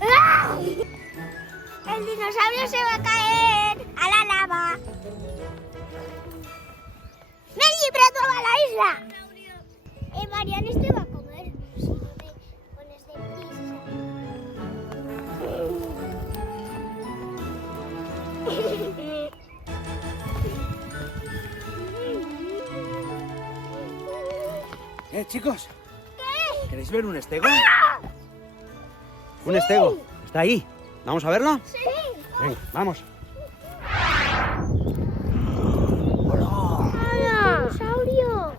¡Ah! El dinosaurio se va a caer a la lava. ¡Me he librado a la isla! Marianis te va a comer si no te pones de Chicos. ¿Qué? ¿Queréis ver un estego? Un estego. Está ahí. ¿Vamos a verlo? Sí. Venga, vamos. ¡Hola! ¡Dinosaurio!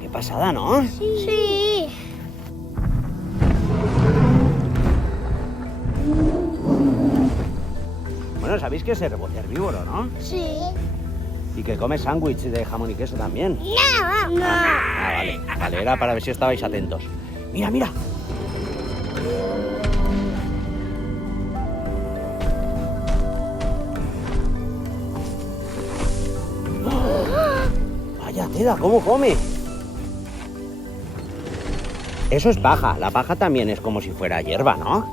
Qué pasada, ¿no? Sí. Bueno, sabéis que es herbívoro, ¿no? Sí. Y que come sándwich de jamón y queso también. No. Ah, vale. Vale, era para ver si estabais atentos. Mira, mira. Vaya tela, ¿cómo come? Eso es paja. La paja también es como si fuera hierba, ¿no?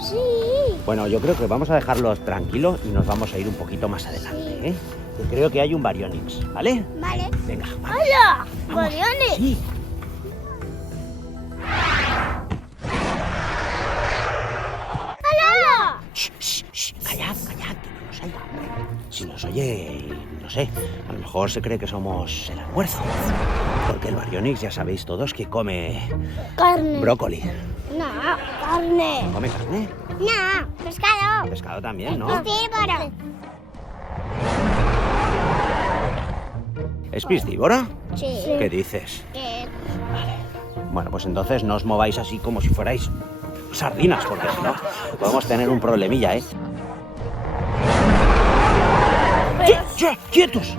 Sí. Bueno, yo creo que vamos a dejarlos tranquilos y nos vamos a ir un poquito más adelante, ¿eh? Yo creo que hay un Baryonyx, ¿vale? Vale. Venga, vamos. ¡Hola! Vamos. ¡Baryonyx! Sí. ¡Hola! Shh, callad, que no nos oiga, hombre. Si nos oye, no sé, a lo mejor se cree que somos el almuerzo. Porque el Baryonyx, ya sabéis todos, que come Carne. brócoli. No, carne. ¿Come carne? No, pescado. Pescado también, ¿no? Piscívoro. ¿Es piscívoro? Sí. ¿Qué dices? ¿Qué? Bueno, pues entonces no os mováis así como si fuerais sardinas, porque si no, podemos tener un problemilla, ¿eh? ¡Ya! ¡Quietos!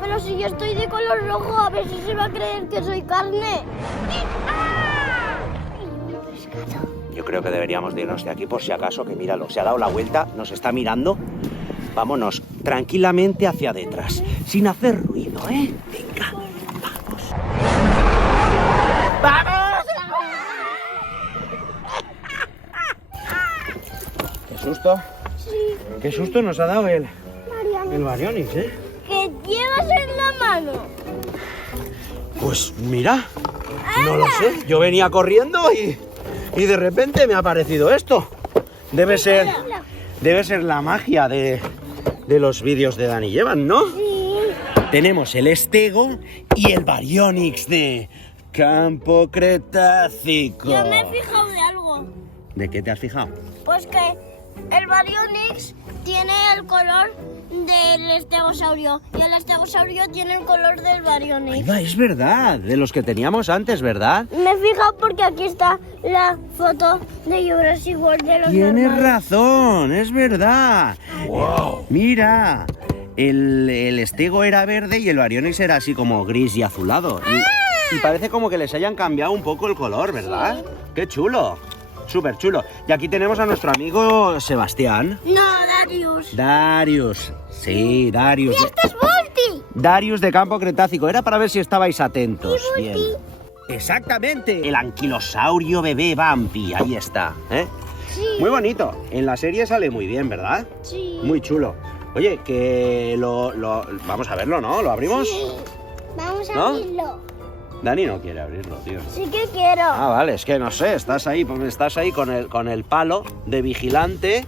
Pero si yo estoy de color rojo, a ver si se va a creer que soy carne. Pescado. Yo creo que deberíamos de irnos de aquí por si acaso, que míralo, se ha dado la vuelta, nos está mirando. Vámonos tranquilamente hacia detrás, sin hacer ruido, ¿eh? Venga, vamos. ¡Vamos! ¡Qué susto! Sí, ¡Qué susto nos ha dado el Mariana. Baryonyx, eh! ¿Qué llevas en la mano? Pues mira, no lo sé, yo venía corriendo y de repente me ha aparecido esto. Debe ser la magia de los vídeos de Dani Llevan, ¿no? Sí. Tenemos el estego y el Baryonyx de Campo Cretácico. Yo me he fijado de algo. ¿De qué te has fijado? Pues que el Baryonyx tiene el color del estegosaurio y el estegosaurio tiene el color del Baryonyx. Ahí va, es verdad, de los que teníamos antes, ¿verdad? Me he fijado porque aquí está la foto de Jurassic World de los Tienes normales. razón, es verdad. ¡Wow! Mira, el estego era verde y el Baryonyx era así como gris y azulado. Y parece como que les hayan cambiado un poco el color, ¿verdad? Sí. ¡Qué chulo! Súper chulo. Y aquí tenemos a nuestro amigo Sebastián. No, Darius. Darius. Sí, Darius. ¡Y este es Volti! Darius de Campo Cretácico. Era para ver si estabais atentos. Y Bien. Volti. Exactamente. El anquilosaurio bebé Bumpy. Ahí está. ¿Eh? Sí. Muy bonito. En la serie sale muy bien, ¿verdad? Sí. Muy chulo. Oye, que vamos a verlo, ¿no? ¿Lo abrimos? Sí. Vamos a ¿No? abrirlo. Dani no quiere abrirlo, tío. Sí que quiero. Ah, vale, es que no sé, estás ahí con el palo de vigilante.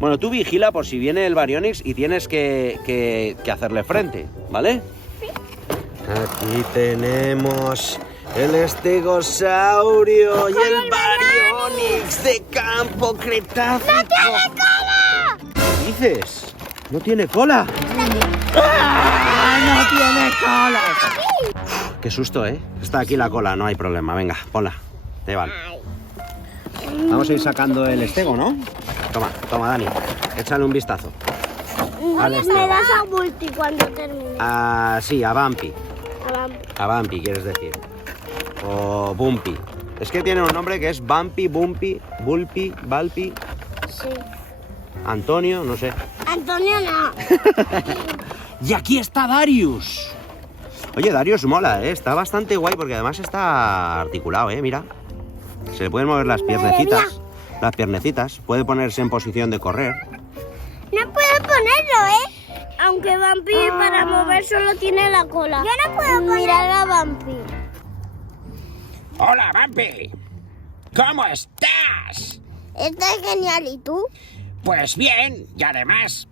Bueno, tú vigila por si viene el Baryonyx y tienes que hacerle frente, ¿vale? Sí. Aquí tenemos el estegosaurio y el Baryonyx de Campo Cretácico. ¡No tiene cola! ¿Qué dices? ¿No tiene cola? ¡Ah! ¡No tiene cola! Qué susto, ¿eh? Está aquí la cola, no hay problema. Venga, ponla. Te vale. Vamos a ir sacando el estego, ¿no? Toma, Dani. Échale un vistazo. Al Me estego. das a Volti cuando termine. Ah, sí, a Bumpy. Ah, A Bumpy, quieres decir. O Bumpy. Es que tiene un nombre que es Bumpy, Bumpy, Bulpy, Balpi, sí. Antonio, no sé. Antonio no. Y aquí está Darius. Oye, Darius mola, ¿eh? Está bastante guay porque además está articulado, ¿eh? Mira. Se le pueden mover las piernecitas. Las piernecitas. Puede ponerse en posición de correr. No puedo ponerlo, ¿eh? Aunque Vampir para mover solo tiene la cola. Yo no puedo ponerlo. Mirad a Vampir. Hola, Vampi. ¿Cómo estás? Está genial, ¿y tú? Pues bien, y además,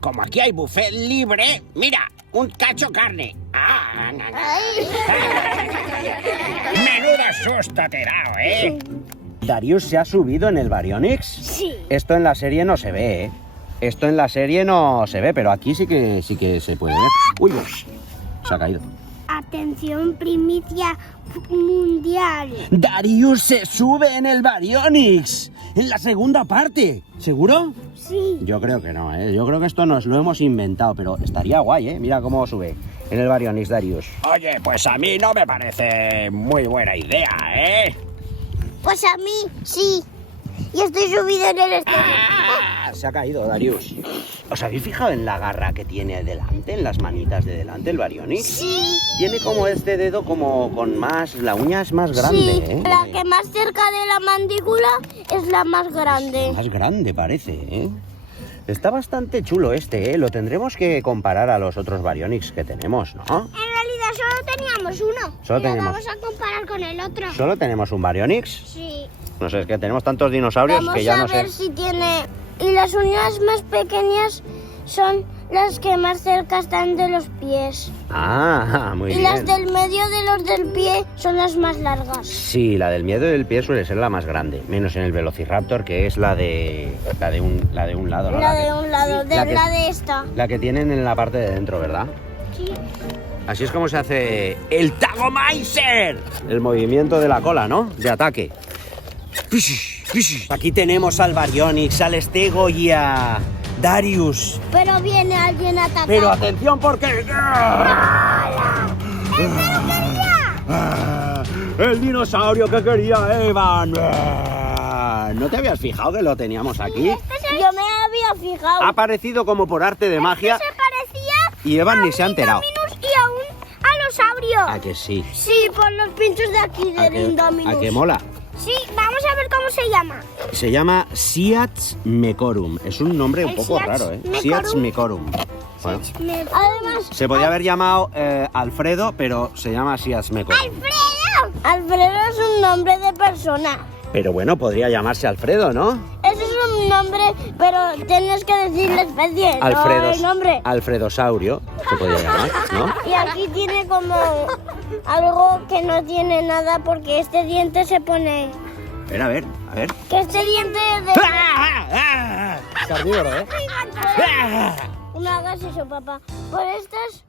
como aquí hay buffet libre, mira, un cacho carne. Menudo susto te he dado, ¿eh? Darius se ha subido en el Baryonyx. Sí. Esto en la serie no se ve, ¿eh? Esto en la serie no se ve, pero aquí sí que se puede ver. Uy, se ha caído. Atención, primicia mundial. Darius se sube en el Baryonyx. En la segunda parte. ¿Seguro? Sí. Yo creo que no, ¿eh? Yo creo que esto nos lo hemos inventado, pero estaría guay, ¿eh? Mira cómo sube en el Baryonyx Darius. Oye, pues a mí no me parece muy buena idea, ¿eh? Pues a mí, sí. Y estoy subido en el estudio. Se ha caído Darius. ¿Os habéis fijado en la garra que tiene delante, en las manitas de delante el Baryonyx? Sí. Tiene como este dedo como con más... La uña es más grande, Sí, ¿eh? la que más cerca de la mandíbula es la más grande. Más grande parece, ¿eh? Está bastante chulo este, ¿eh? Lo tendremos que comparar a los otros Baryonyx que tenemos, ¿no? En realidad solo teníamos uno. Solo y lo tenemos. vamos a comparar con el otro. ¿Solo tenemos un Baryonyx? Sí. No sé, es que tenemos tantos dinosaurios Vamos que ya a no sé... ver si tiene... Y las uñas más pequeñas son las que más cerca están de los pies. Ah, muy Y bien. las del medio de los del pie son las más largas. Sí, la del miedo del pie suele ser la más grande, menos en el Velociraptor, que es la de un lado, ¿no? La de un lado, la que- la de esta. La que tienen en la parte de dentro, ¿verdad? Sí. Así es como se hace el Tagomaiser. El movimiento de la cola, ¿no? De ataque. Aquí tenemos al Baryonyx, al Stego y a Darius. Pero viene alguien a atacar. Pero atención porque... El dinosaurio que quería Evan. ¿No te habías fijado que lo teníamos aquí? Yo me había fijado. Ha aparecido como por arte de magia Se parecía y Evan ni se ha enterado. Indominus y a un alosaurio. ¿A que sí? Sí, por los pinchos de aquí ¿A del que, Indominus. a que mola? Sí, vamos a ver cómo se llama. Se llama Siats Mecorum. Es un nombre un ¿El poco Siats raro, ¿eh? Mecorum? Siats Mecorum. Bueno, Además, se podía haber llamado Alfredo, pero se llama Siats Mecorum. ¡Alfredo! Alfredo es un nombre de persona. Pero bueno, podría llamarse Alfredo, ¿no? Ese es un nombre, pero tienes que decir la especie, no el nombre. Alfredosaurio, se podría llamar, ¿no? Y aquí tiene como algo que no tiene nada porque este diente se pone... A ver, a ver. Que este diente es de... Carnívoro, ¿eh? No hagas eso, papá. Por estos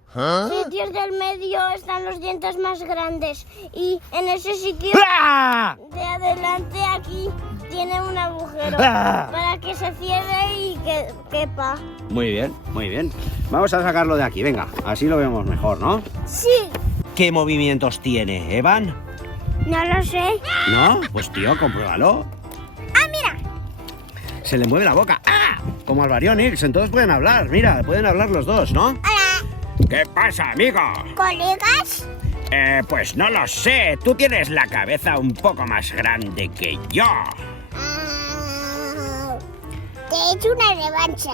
sitios del medio están los dientes más grandes. Y en ese sitio de adelante aquí tiene un agujero para que se cierre y que quepa. Muy bien, muy bien. Vamos a sacarlo de aquí, venga. Así lo vemos mejor, ¿no? Sí. ¿Qué movimientos tiene, Evan? No lo sé. ¿No? Pues tío, compruébalo. ¡Ah, mira! Se le mueve la boca. ¡Ah! Como al Baryonyx, entonces pueden hablar. Mira, pueden hablar los dos, ¿no? Hola, ¿Qué pasa, amigo? ¿colegas? Pues no lo sé. Tú tienes la cabeza un poco más grande que yo. Te he hecho una revancha.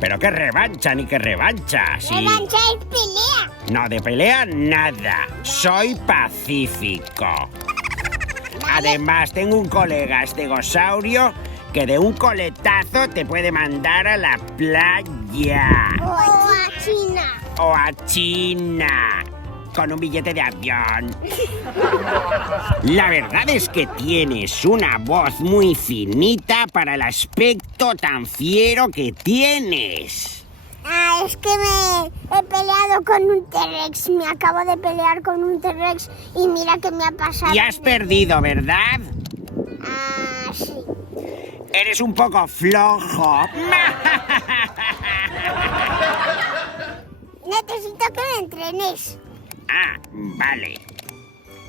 Pero qué revancha ni qué revancha. Sí. Revancha es pelea. No, de pelea nada. Soy pacífico. Además, tengo un colega estegosaurio que de un coletazo te puede mandar a la playa. O a China. O a China. Con un billete de avión. La verdad es que tienes una voz muy finita para el aspecto tan fiero que tienes. Ah, es que me he peleado con un T-Rex. Me acabo de pelear con un T-Rex y mira que me ha pasado. Y has perdido, ¿verdad? Ah, sí. Eres un poco flojo. Necesito que me entrenes. Ah, vale.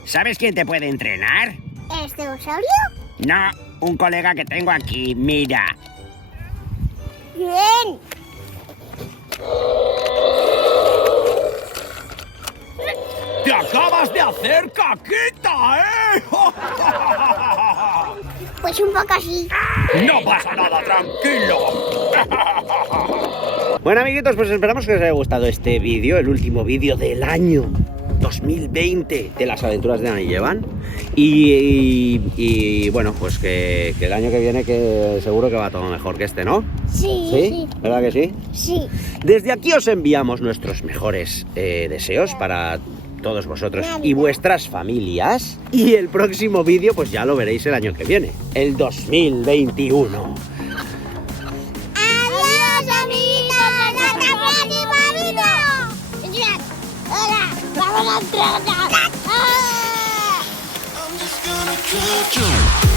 ¿Sabes quién te puede entrenar? ¿El estegosaurio? No, un colega que tengo aquí, mira. Bien. acabas de hacer caquita, ¿eh? Pues un poco así. No pasa nada, tranquilo. Bueno, amiguitos, pues esperamos que os haya gustado este vídeo, el último vídeo del año 2020 de las aventuras de Dani y Evan. Y bueno, pues que el año que viene que seguro que va todo mejor que este, ¿no? Sí, ¿Sí? sí. ¿Verdad que sí? Sí. Desde aquí os enviamos nuestros mejores deseos para todos vosotros y vuestras familias. Y el próximo vídeo pues ya lo veréis el año que viene, el 2021. Adiós, amiguitos. Hasta el próximo vídeo. Hola, vamos a entrar. I'm just gonna cut you.